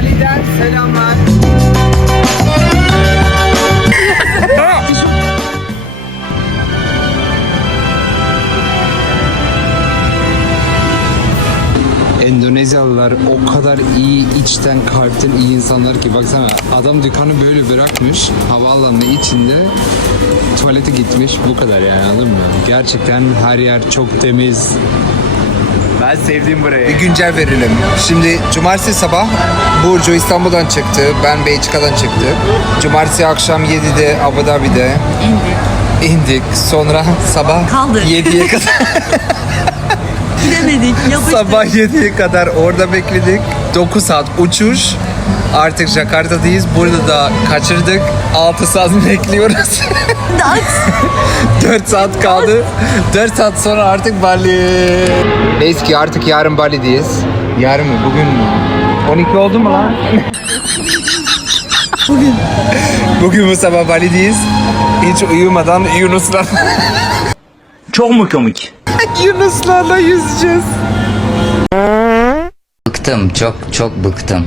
Bali'den selamlar. Endonezyalılar o kadar iyi içten kalpten iyi insanlar ki baksana adam dükkanı böyle bırakmış havaalanı içinde tuvalete gitmiş bu kadar yani anladın mı? Gerçekten her yer çok temiz. Ben sevdiğim burayı. Bir güncel verelim. Şimdi cumartesi sabah Burcu İstanbul'dan çıktı. Ben Belçika'dan çıktı. Cumartesi akşam 7'de Abu Dhabi'de İndik. indik. Sonra sabah Kaldık. 7'ye kadar Gidemedik. Yapıştık. sabah 7'ye kadar orada bekledik. 9 saat uçuş. Artık Jakarta'dayız. Burada da kaçırdık. 6 saat bekliyoruz. 4 saat kaldı. 4 saat sonra artık Bali. Neyse ki artık yarın Bali'deyiz. Yarın mı? Bugün mü? 12 oldu mu lan? Bugün. Bugün bu sabah Bali'deyiz. Hiç uyumadan Yunuslar Çok mu komik? Yunuslarla yüzeceğiz. Bıktım çok çok bıktım.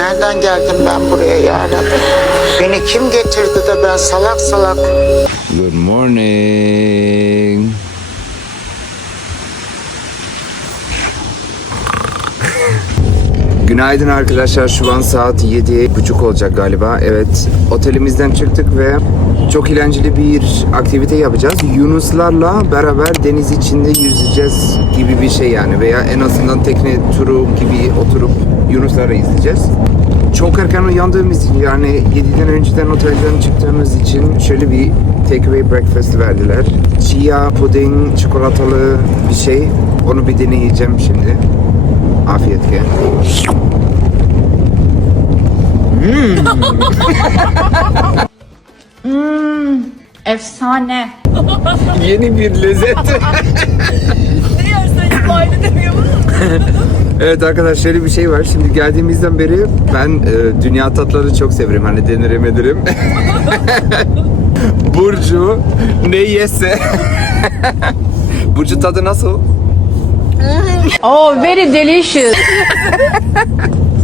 Nereden geldim ben buraya ya Rabbi? Beni kim getirdi de ben salak salak Good morning. Günaydın arkadaşlar. Şu an saat 7.30 olacak galiba. Evet, otelimizden çıktık ve çok eğlenceli bir aktivite yapacağız. Yunuslarla beraber deniz içinde yüzeceğiz gibi bir şey yani. Veya en azından tekne turu gibi oturup Yunusları izleyeceğiz. Çok erken uyandığımız için yani 7'den önceden otelden çıktığımız için şöyle bir takeaway breakfast verdiler. Chia puding, çikolatalı bir şey. Onu bir deneyeceğim şimdi. Afiyet ki. Efsane. Yeni bir lezzet. Ne yersen ifade edemiyor evet arkadaşlar şöyle bir şey var. Şimdi geldiğimizden beri ben e, dünya tatları çok severim. Hani denerim ederim. Burcu ne yese. Burcu tadı nasıl? Oh, very delicious.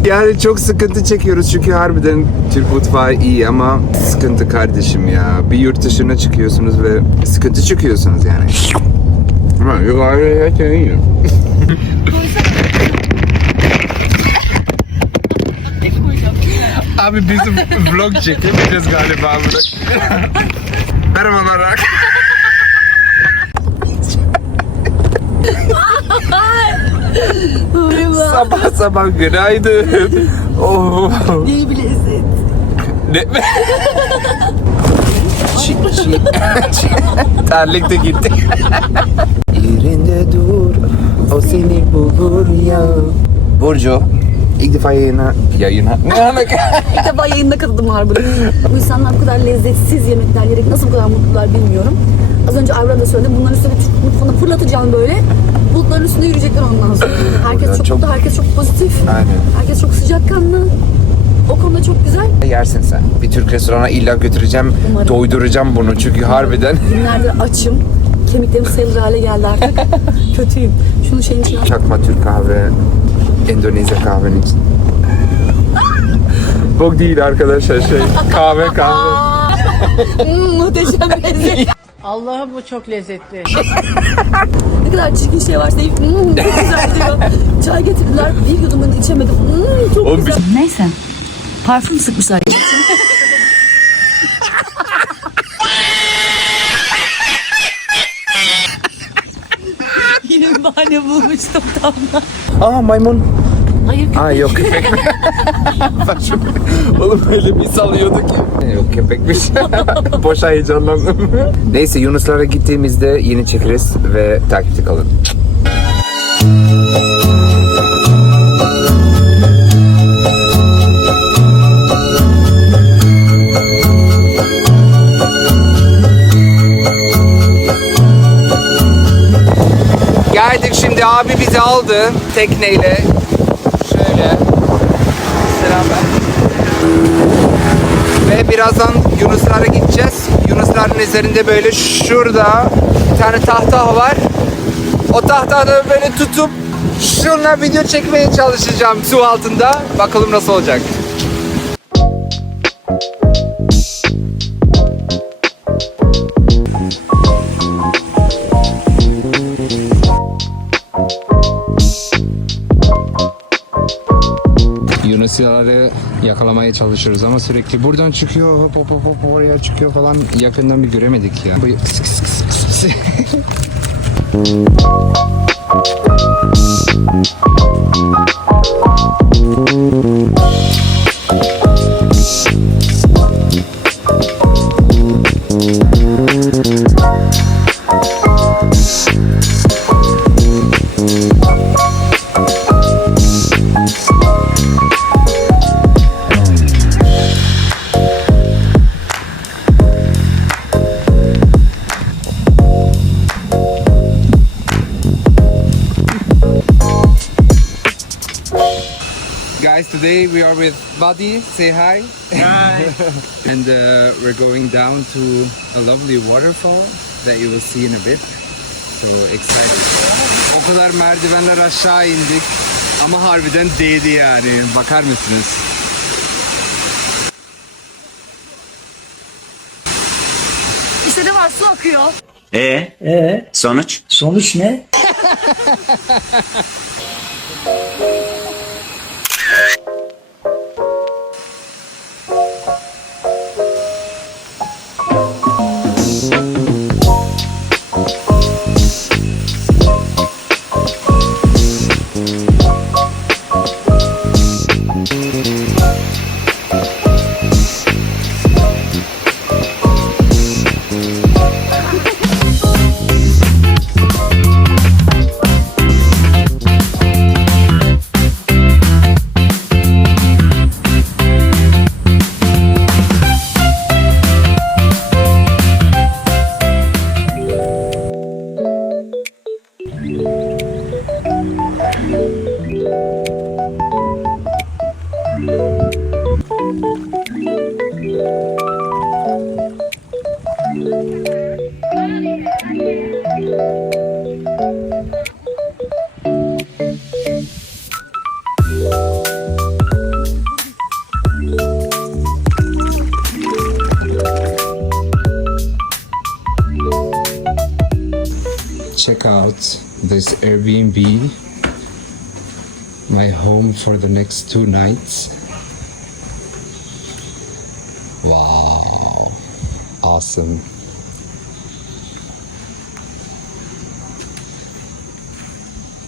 Yani çok sıkıntı çekiyoruz çünkü harbiden Türk mutfağı iyi ama sıkıntı kardeşim ya. Bir yurt dışına çıkıyorsunuz ve sıkıntı çıkıyorsunuz yani. Ama yok gayet iyi. Abi bizim vlog çekemeyeceğiz galiba burada. Merhabalar. Sabah sabah günaydın. Oh. İyi bir lezzet. Ne? çi, çi, çi. Terlik de gitti. Yerinde dur, o seni bulur ya. Burcu, ilk defa yayına... Yayına? Ne demek? İlk defa yayında katıldım harbiden. Bu insanlar bu kadar lezzetsiz yemekler yiyerek nasıl bu kadar mutlular bilmiyorum. Az önce Avra da söyledi. Bunların üstüne Türk mutfağına fırlatacağım böyle. Bulutların üstünde yürüyecekler ondan sonra. Herkes çok, çok- mutlu, herkes çok pozitif. Aynen. Herkes çok sıcakkanlı. O konuda çok güzel. Yersin sen. Bir Türk restorana illa götüreceğim, Umarım. doyduracağım bunu çünkü harbiden. Günlerdir açım. Kemiklerim sayılır hale geldi artık. Kötüyüm. Şunu şeyin içine at. Çakma Türk kahve, Endonezya kahvenin için. Bok değil arkadaşlar şey, kahve kahve. Hmm, muhteşem lezzet. Allah'ım bu çok lezzetli. Ne kadar çirkin şey varsa deyip hmm, çok güzel diyor. Çay getirdiler. Bir yudum ben içemedim. Hmm, çok Oğlum güzel. Neyse. Parfüm sıkmışlar. Yine bahane bulmuştum tam da. Aa maymun. Hayır köpek. Ha yok köpek mi? Oğlum öyle bir salıyorduk ki. Yok köpekmiş. Boşa heyecanlandım. Neyse Yunuslara gittiğimizde yeni çekeriz ve takipte kalın. Geldik şimdi abi bizi aldı tekneyle. Şöyle. Selam Ve birazdan Yunuslar'a gideceğiz. Yunusların üzerinde böyle şurada bir tane tahta var. O tahtada böyle tutup şunla video çekmeye çalışacağım su altında. Bakalım nasıl olacak. Yakalamaya çalışıyoruz ama sürekli buradan çıkıyor hop hop hop hop oraya çıkıyor falan yakından bir göremedik ya. Bu- kıs kıs kıs kıs kıs. Guys, today we are with Buddy. Say hi. Hi. and uh, we're going down to a lovely waterfall that you will see in a bit. So excited. O kadar merdivenler aşağı indik. Ama harbiden değdi yani. Bakar mısınız? İşte ne var su akıyor. E? E? Sonuç? Sonuç ne? Airbnb, my home for the next two nights. Wow, awesome.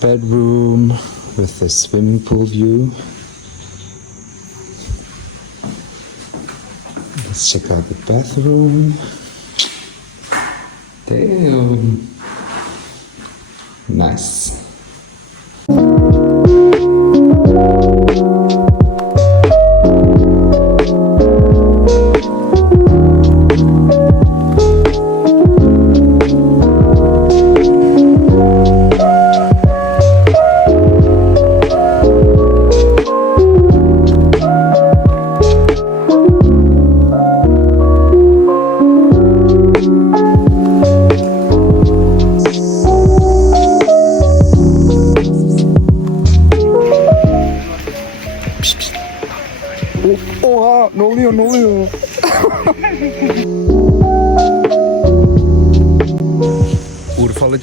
Bedroom with a swimming pool view. Let's check out the bathroom. Damn. Nice.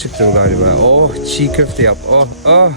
Çıktı bu galiba. Oh çiğ köfte yap. Oh oh.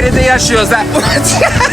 geride yaşıyoruz ha.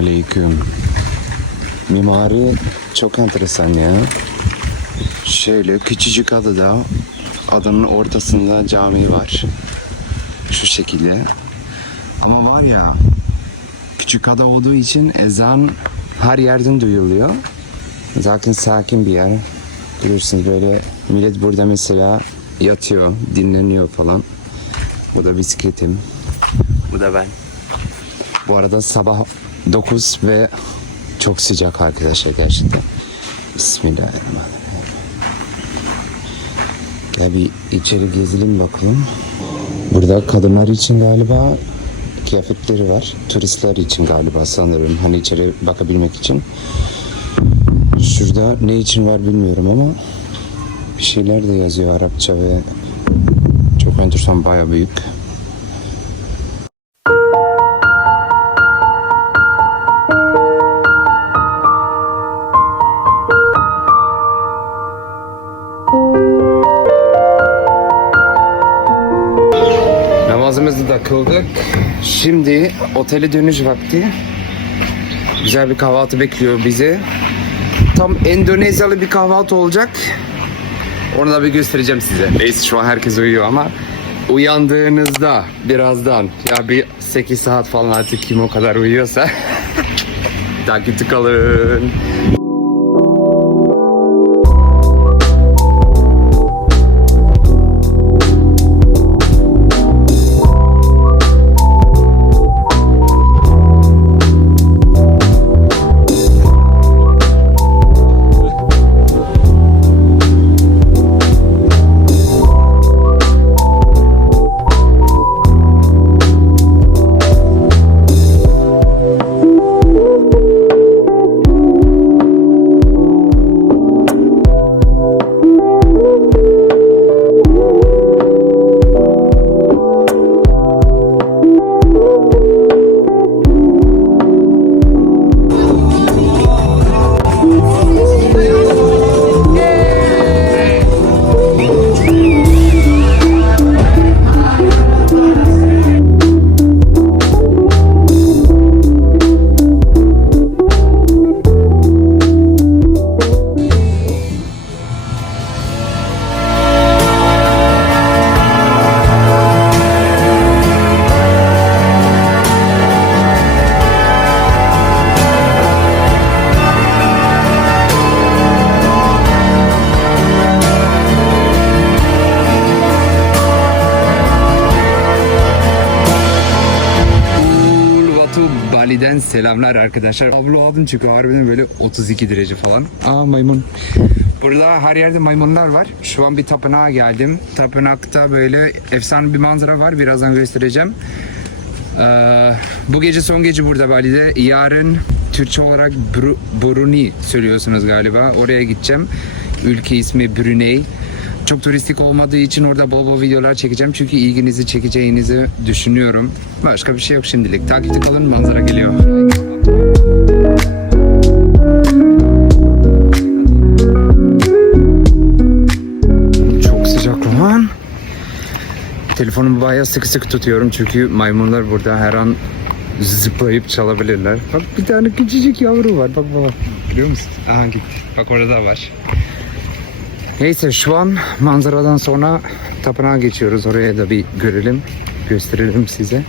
Selamun aleyküm. Mimari çok enteresan ya. Şöyle küçücük adada adanın ortasında cami var. Şu şekilde. Ama var ya küçük ada olduğu için ezan her yerden duyuluyor. Zaten sakin bir yer. Görürsünüz böyle millet burada mesela yatıyor, dinleniyor falan. Bu da bisikletim. Bu da ben. Bu arada sabah 9 ve çok sıcak arkadaşlar gerçekten. Bismillahirrahmanirrahim. Gel bir içeri gezelim bakalım. Burada kadınlar için galiba kıyafetleri var. Turistler için galiba sanırım. Hani içeri bakabilmek için. Şurada ne için var bilmiyorum ama bir şeyler de yazıyor Arapça ve çok enteresan baya büyük. Namazımızı da kıldık. Şimdi otele dönüş vakti. Güzel bir kahvaltı bekliyor bizi. Tam Endonezyalı bir kahvaltı olacak. Onu da bir göstereceğim size. Neyse şu an herkes uyuyor ama uyandığınızda birazdan ya bir 8 saat falan artık kim o kadar uyuyorsa takipte kalın. Bali'den selamlar arkadaşlar. Ablo aldım çünkü harbiden böyle 32 derece falan. Aa maymun. Burada her yerde maymunlar var. Şu an bir tapınağa geldim. Tapınakta böyle efsane bir manzara var. Birazdan göstereceğim. Ee, bu gece son gece burada Bali'de. Yarın Türkçe olarak Bru- Brunei söylüyorsunuz galiba. Oraya gideceğim. Ülke ismi Brunei. Çok turistik olmadığı için orada bol bol videolar çekeceğim. Çünkü ilginizi çekeceğinizi düşünüyorum. Başka bir şey yok şimdilik. Takipte kalın manzara geliyor. Çok sıcak lan. Telefonumu bayağı sıkı sıkı tutuyorum çünkü maymunlar burada her an zıplayıp çalabilirler. Bak bir tane küçücük yavru var. Bak bak. Görüyor musun? Aha gitti. Bak orada da var. Neyse şu an manzaradan sonra tapınağa geçiyoruz. Oraya da bir görelim. Gösterelim size.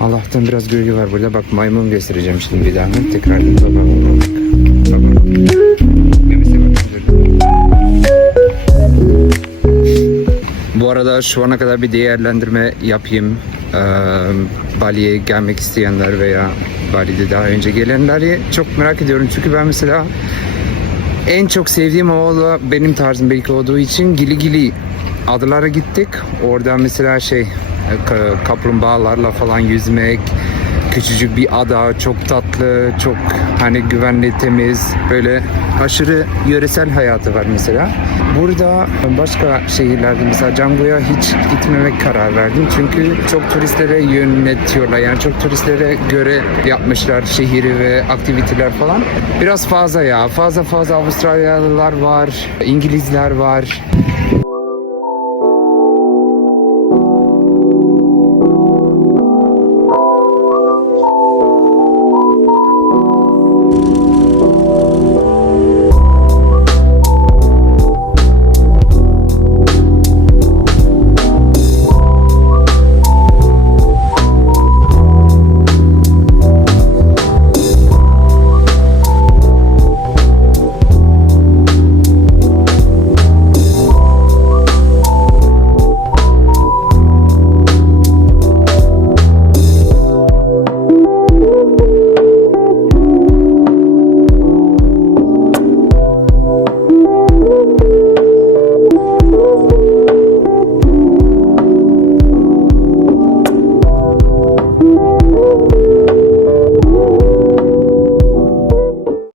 Allah'tan biraz gölge var burada. Bak maymun göstereceğim şimdi bir daha. Tekrar. Bu arada şu ana kadar bir değerlendirme yapayım. Ee, Bali'ye gelmek isteyenler veya Bali'de daha önce gelenleri çok merak ediyorum. Çünkü ben mesela en çok sevdiğim o da benim tarzım belki olduğu için Gili Gili adalara gittik. Orada mesela şey ka- kaplumbağalarla falan yüzmek, küçücük bir ada, çok tatlı, çok hani güvenli, temiz, böyle aşırı yöresel hayatı var mesela. Burada başka şehirlerde mesela Canggu'ya hiç gitmemek karar verdim. Çünkü çok turistlere yönetiyorlar. Yani çok turistlere göre yapmışlar şehri ve aktiviteler falan. Biraz fazla ya. Fazla fazla Avustralyalılar var, İngilizler var.